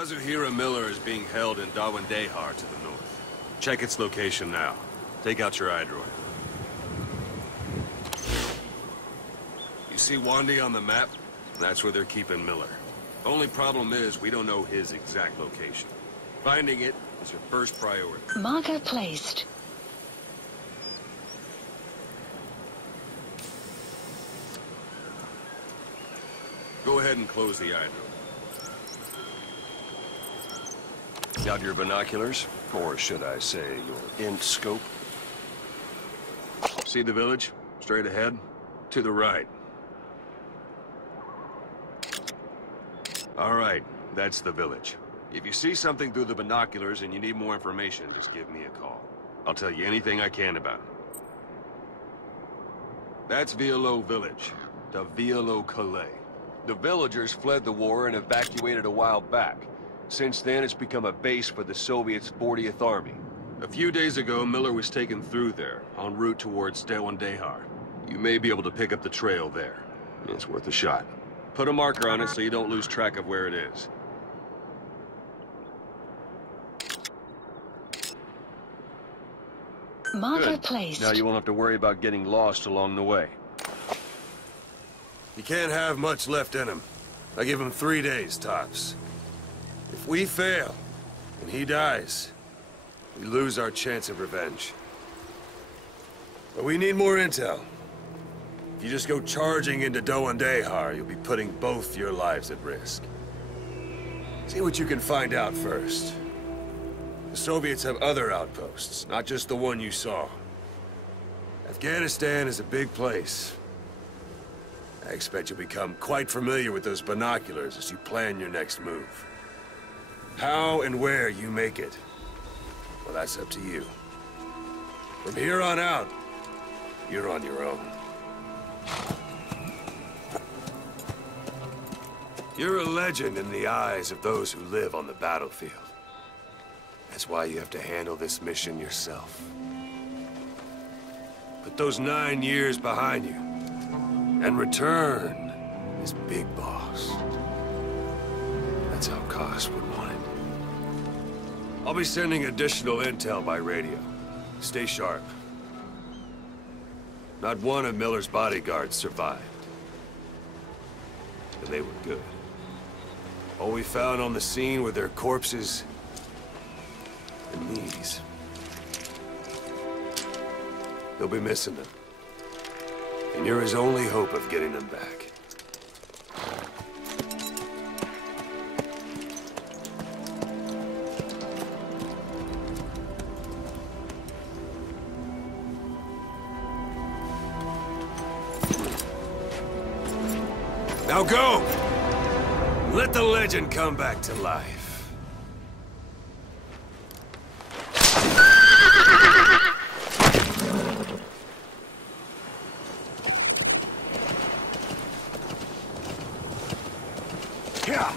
Kazuhira Miller is being held in Dawandehar to the north. Check its location now. Take out your iDroid. You see Wandi on the map? That's where they're keeping Miller. Only problem is, we don't know his exact location. Finding it is your first priority. Marker placed. Go ahead and close the iDroid. Got your binoculars? Or should I say, your int scope? See the village? Straight ahead? To the right. All right, that's the village. If you see something through the binoculars and you need more information, just give me a call. I'll tell you anything I can about it. That's Vialo Village, the Vialo Calais. The villagers fled the war and evacuated a while back. Since then, it's become a base for the Soviets' 40th Army. A few days ago, Miller was taken through there, en route towards Dawandehar. You may be able to pick up the trail there. It's worth a shot. Put a marker on it so you don't lose track of where it is. Marker Good. placed. Now you won't have to worry about getting lost along the way. He can't have much left in him. I give him 3 days, tops. If we fail, and he dies, we lose our chance of revenge. But we need more intel. If you just go charging into Dawandehar, you'll be putting both your lives at risk. See what you can find out first. The Soviets have other outposts, not just the one you saw. Afghanistan is a big place. I expect you'll become quite familiar with those binoculars as you plan your next move. How and where you make it, well, that's up to you. From here on out, you're on your own. You're a legend in the eyes of those who live on the battlefield. That's why you have to handle this mission yourself. Put those 9 years behind you, and return as Big Boss. That's how Koss would want it. I'll be sending additional intel by radio. Stay sharp. Not one of Miller's bodyguards survived. And they were good. All we found on the scene were their corpses and these. They'll be missing them. And you're his only hope of getting them back. Now go! Let the legend come back to life. Yeah.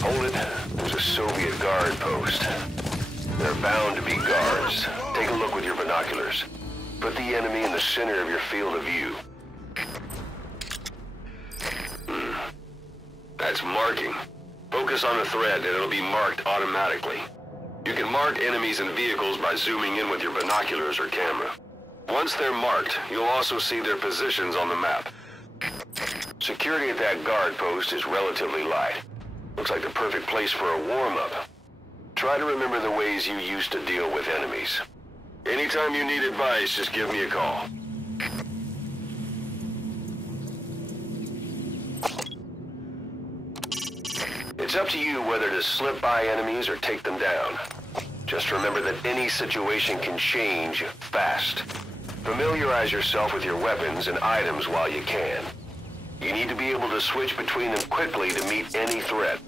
Hold it. There's a Soviet guard post. They're bound to be guards. Take a look with your binoculars. Put the enemy in the center of your field of view. That's marking. Focus on the thread and it'll be marked automatically. You can mark enemies and vehicles by zooming in with your binoculars or camera. Once they're marked, you'll also see their positions on the map. Security at that guard post is relatively light. Looks like the perfect place for a warm-up. Try to remember the ways you used to deal with enemies. Anytime you need advice, just give me a call. It's up to you whether to slip by enemies or take them down. Just remember that any situation can change fast. Familiarize yourself with your weapons and items while you can. You need to be able to switch between them quickly to meet any threat.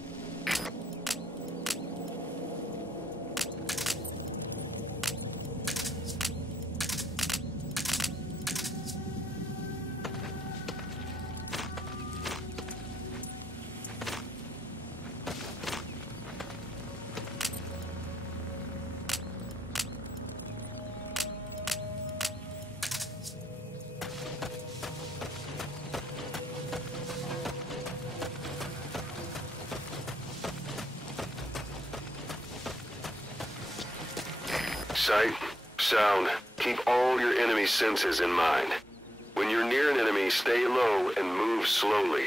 Sight, sound, keep all your enemy senses in mind. When you're near an enemy, stay low and move slowly.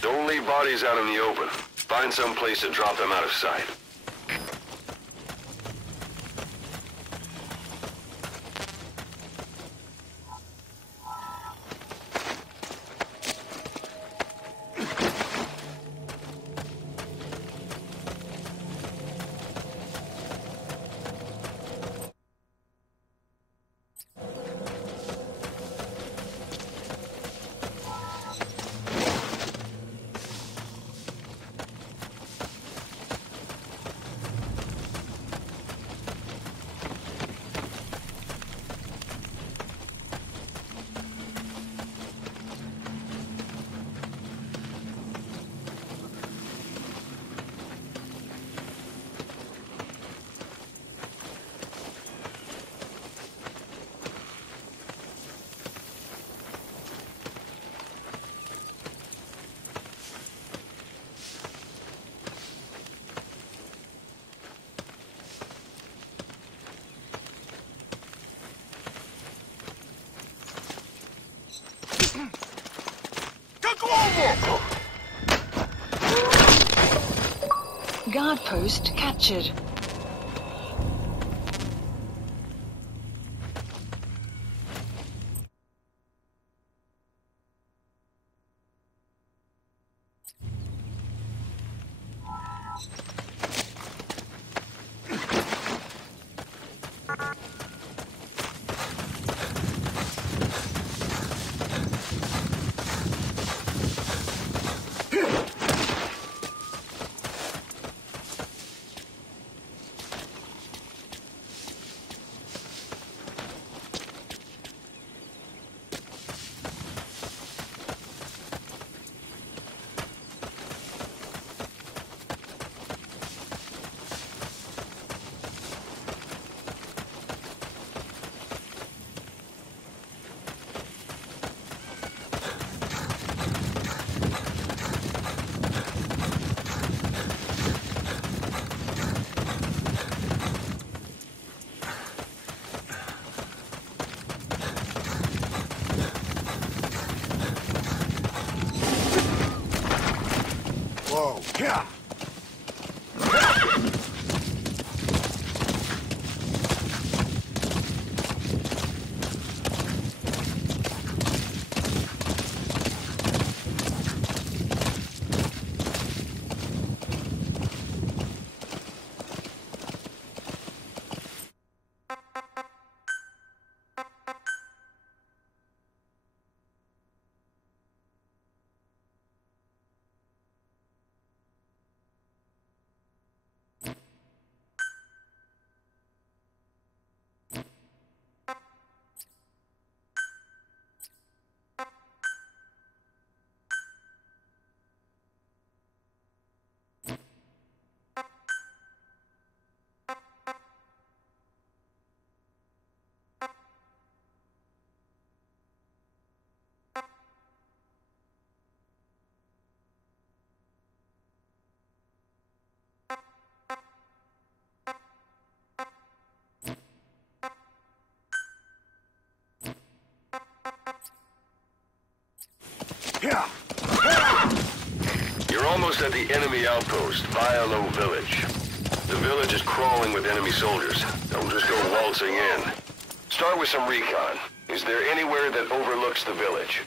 Don't leave bodies out in the open. Find some place to drop them out of sight. Guard post captured. Whoa. Yeah. You're almost at the enemy outpost, Vialo Village. The village is crawling with enemy soldiers. Don't just go waltzing in. Start with some recon. Is there anywhere that overlooks the village?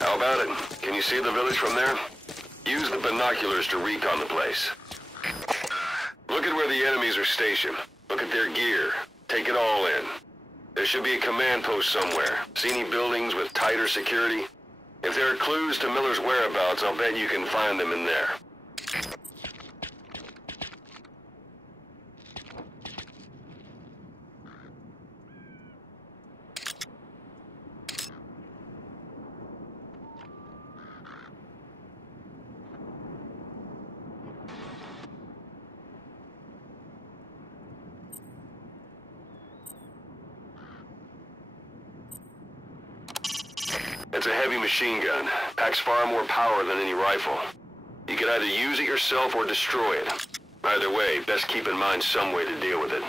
How about it? Can you see the village from there? Use the binoculars to recon the place. Look at where the enemies are stationed. Look at their gear. Take it all in. There should be a command post somewhere. See any buildings with tighter security? If there are clues to Miller's whereabouts, I'll bet you can find them in there. It's a heavy machine gun. Packs far more power than any rifle. You can either use it yourself or destroy it. Either way, best keep in mind some way to deal with it.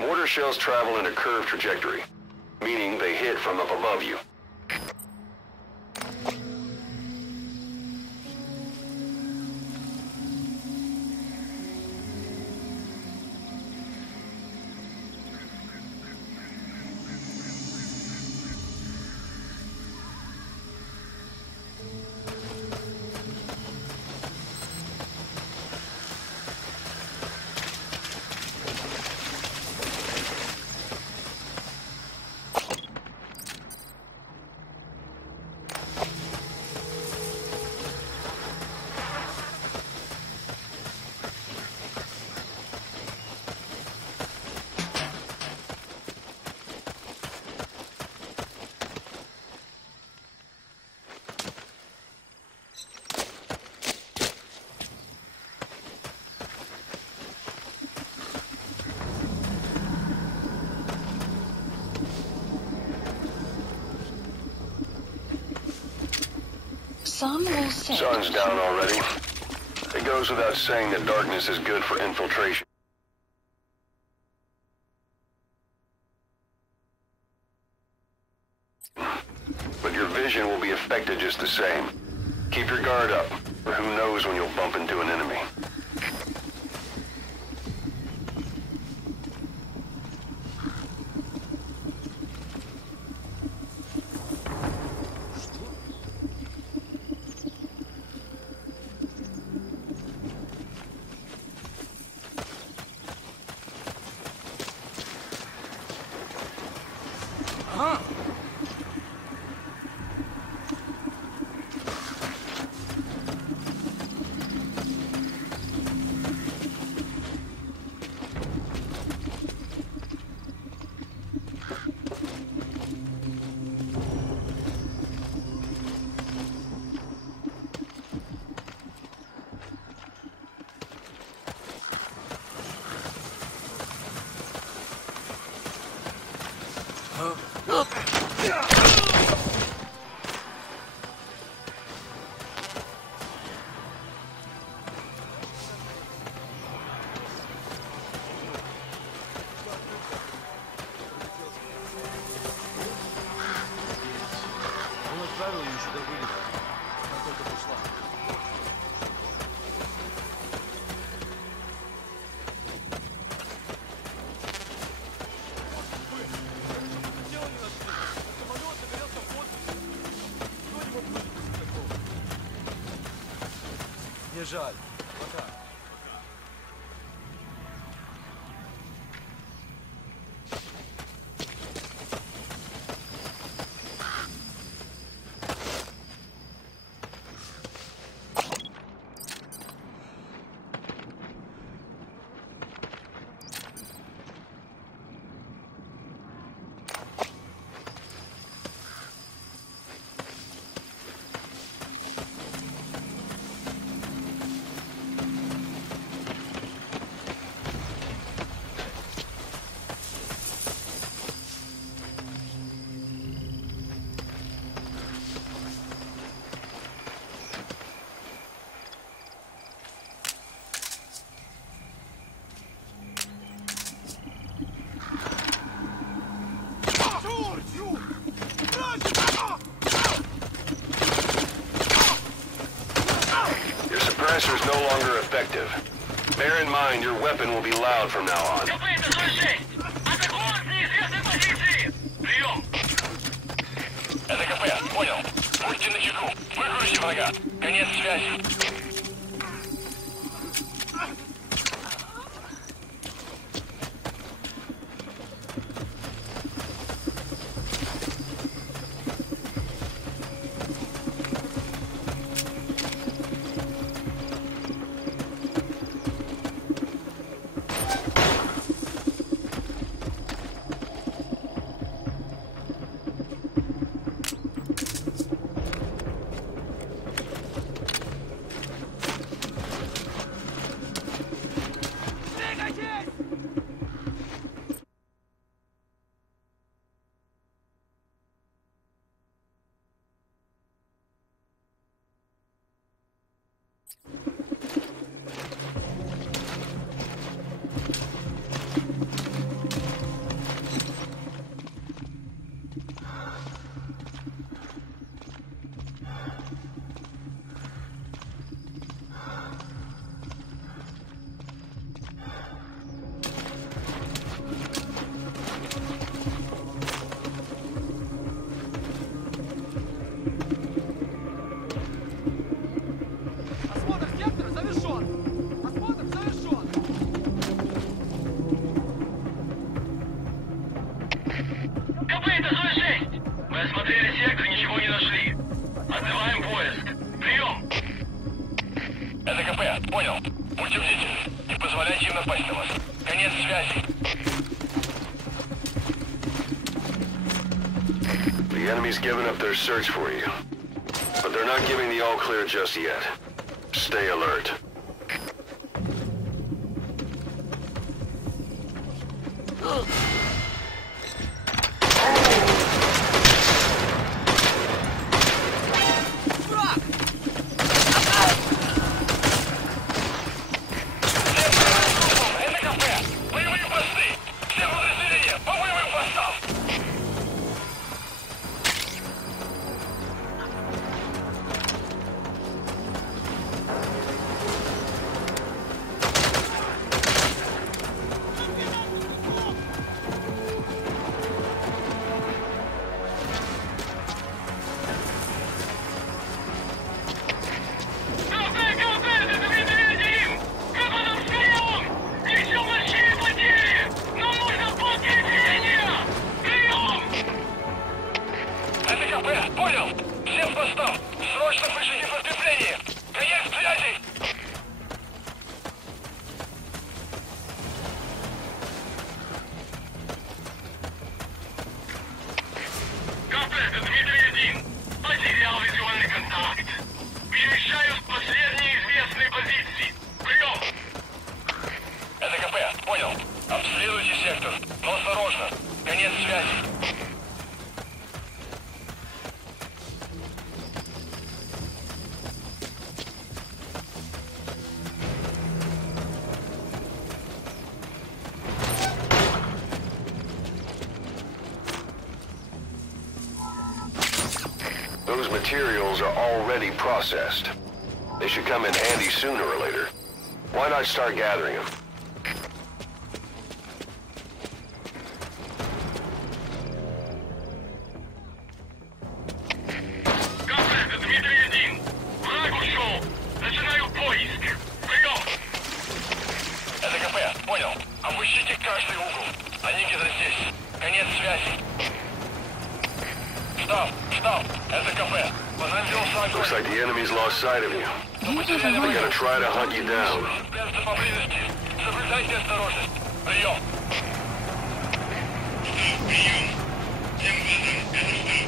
Mortar shells travel in a curved trajectory, meaning they hit from up above you. Sun will set. Sun's down already. It goes without saying that darkness is good for infiltration. But your vision will be affected just the same. Keep your guard up, or who knows when you'll bump into an enemy. Не жаль. Пока. Suppressor is no longer effective. Bear in mind, your weapon will be loud from now on. Это КП, понял. Будьте начеку. Выгрузите врага. Конец связи. Это КП, понял. Будьте бдительны. Не позволяйте им напасть на вас. Конец связи. The enemy's given up their search for you. But they're not giving the all clear just yet. Stay alert. Those materials are already processed. They should come in handy sooner or later. Why not start gathering them? Кафе, Дмитрий-1. Враг ушел. Начинаю поиск. Прием. Это КП, понял. Обыщите каждый угол. Они где-то здесь. Конец связи. Штаб, это КП. Понадеялся огонь. Looks like the enemy's lost sight of you. You have They're arrived. gonna try to hunt you down. Спрятаться поблизости. Соблюдайте осторожность. Прием. Прием. Всем базам, это штаб.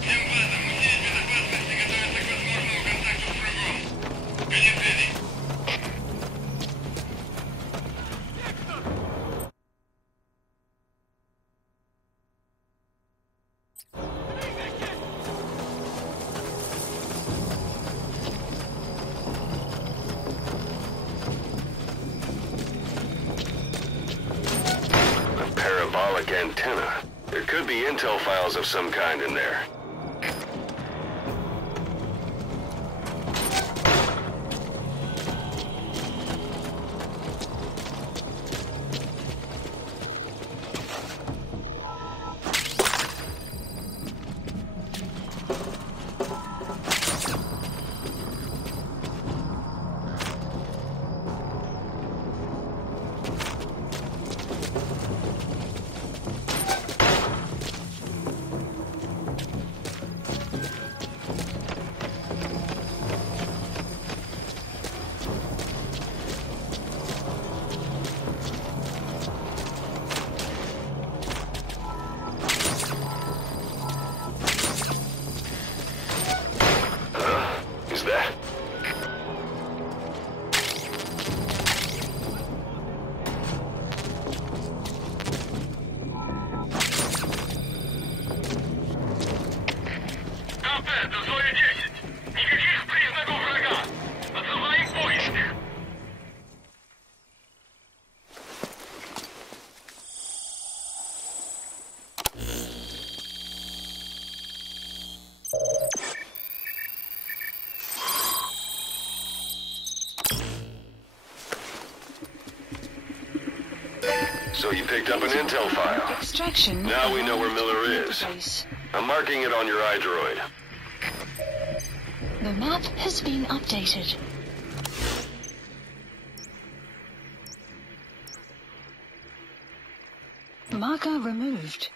Всем базам, усилить безопасность и готовиться к возможному контакту с врагом. Конец связи. Parabolic antenna. There could be intel files of some kind in there. Is that? КП, до зоны 10. Никаких признаков врага. Отзываем поиск. So you picked up an intel file. Extraction. Now we know where Miller is. Base. I'm marking it on your iDroid. The map has been updated. Marker removed.